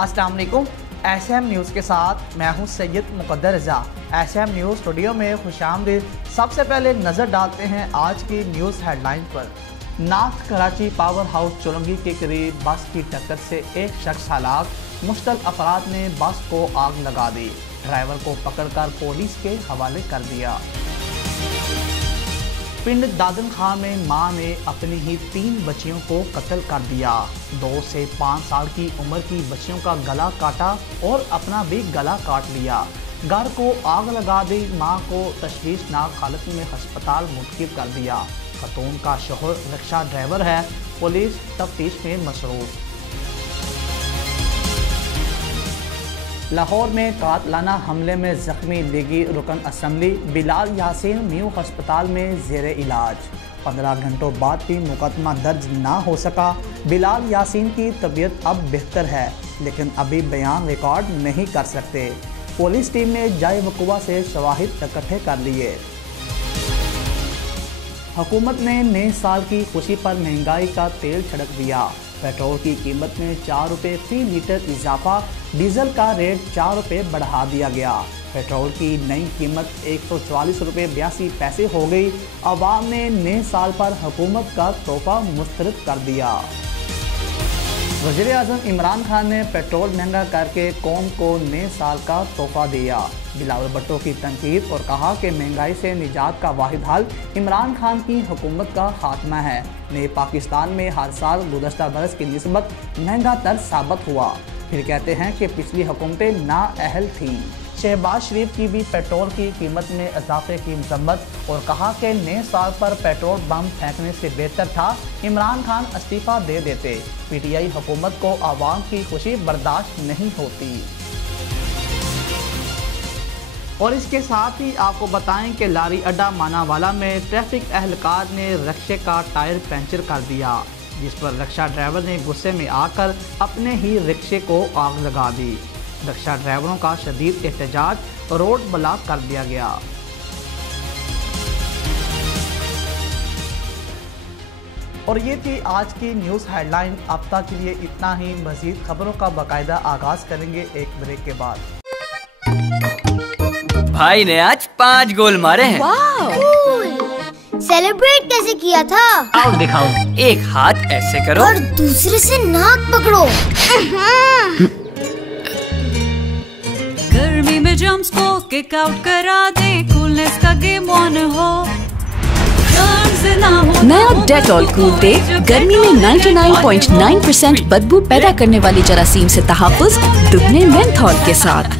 अस्सलाम वालेकुम। SM news के साथ मैं हूं सैयद मुकद्दर रज़ा। एसएम न्यूज़ स्टूडियो में खुशामदीद। सबसे पहले नज़र डालते हैं आज की न्यूज़ हेडलाइन पर। नार्थ कराची पावर हाउस चुलंगी के करीब बस की टक्कर से एक शख्स हलाक, मुश्तल अफराद ने बस को आग लगा दी। ड्राइवर को पकड़कर पुलिस के हवाले कर दिया। पिंड दादन खां में मां ने अपनी ही 3 बच्चियों को कत्ल कर दिया। 2 से 5 साल की उम्र की बच्चियों का गला काटा और अपना भी गला काट लिया। घर को आग लगा दी। मां को तशवीशनाक हालत में अस्पताल मुंतकिल कर दिया। खतून का शोहर रिक्शा ड्राइवर है। पुलिस तफ्तीश में मसरूफ। लाहौर में कातलाना हमले में जख्मी लीगी रुकन असम्बली बिलाल यासीन न्यू अस्पताल में जेरे इलाज। 15 घंटों बाद भी मुकदमा दर्ज ना हो सका। बिलाल यासीन की तबीयत अब बेहतर है, लेकिन अभी बयान रिकॉर्ड नहीं कर सकते। पुलिस टीम ने जाए वकुआ से शवाहिद इकट्ठे कर लिए। हुकूमत ने नए साल की खुशी पर महंगाई का तेल छिड़क दिया। पेट्रोल की कीमत में 4 रुपये फी लीटर इजाफा। डीजल का रेट 4 रुपये बढ़ा दिया गया। पेट्रोल की नई कीमत 144 रुपये 82 पैसे हो गई। अवाम ने नए साल पर हुकूमत का तोहफा मुस्तरद कर दिया। वज़ीर-ए-आज़म इमरान खान ने पेट्रोल महंगा करके कौम को नए साल का तोहफा दिया। बिलावल भुट्टो की तनकीद और कहा कि महंगाई से निजात का वाहिद हल इमरान खान की हुकूमत का खात्मा है। नए पाकिस्तान में हर साल गुज़श्ता बरस की निस्बत महंगा तर साबित हुआ। फिर कहते हैं कि पिछली हुकूमतें नाअहल थीं। शहबाज शरीफ की भी पेट्रोल की कीमत में इजाफे की मजम्मत और कहा कि नए साल पर पेट्रोल बम फेंकने से बेहतर था इमरान खान इस्तीफ़ा दे देते। पीटीआई हुकूमत को आवाम की खुशी बर्दाश्त नहीं होती। और इसके साथ ही आपको बताएं कि लारी अड्डा मानावाला में ट्रैफिक एहलकार ने रिक्शे का टायर पंचर कर दिया, जिस पर रिक्शा ड्राइवर ने गुस्से में आकर अपने ही रिक्शे को आग लगा दी। रिक्शा ड्राइवरों का शदीद एहतजाज, रोड ब्लॉक कर दिया गया। और ये थी आज की न्यूज़ हेडलाइन। अब तक के लिए इतना ही। मज़ीद खबरों का बाकायदा आगाज़ करेंगे एक ब्रेक के बाद। भाई ने आज 5 गोल मारे हैं। सेलिब्रेट कैसे किया था? आओ दिखाऊं। एक हाथ ऐसे करो और दूसरे से नाक पकड़ो। गर्मी में जम्स को किक आउट करा दे, कूलनेस का गेम ऑन हो। नया डेटॉल कूल दे गर्मी में 99.9% बदबू पैदा करने वाली जरासीम से तहफ़्फ़ुज़ दुगने मेंथॉल के साथ।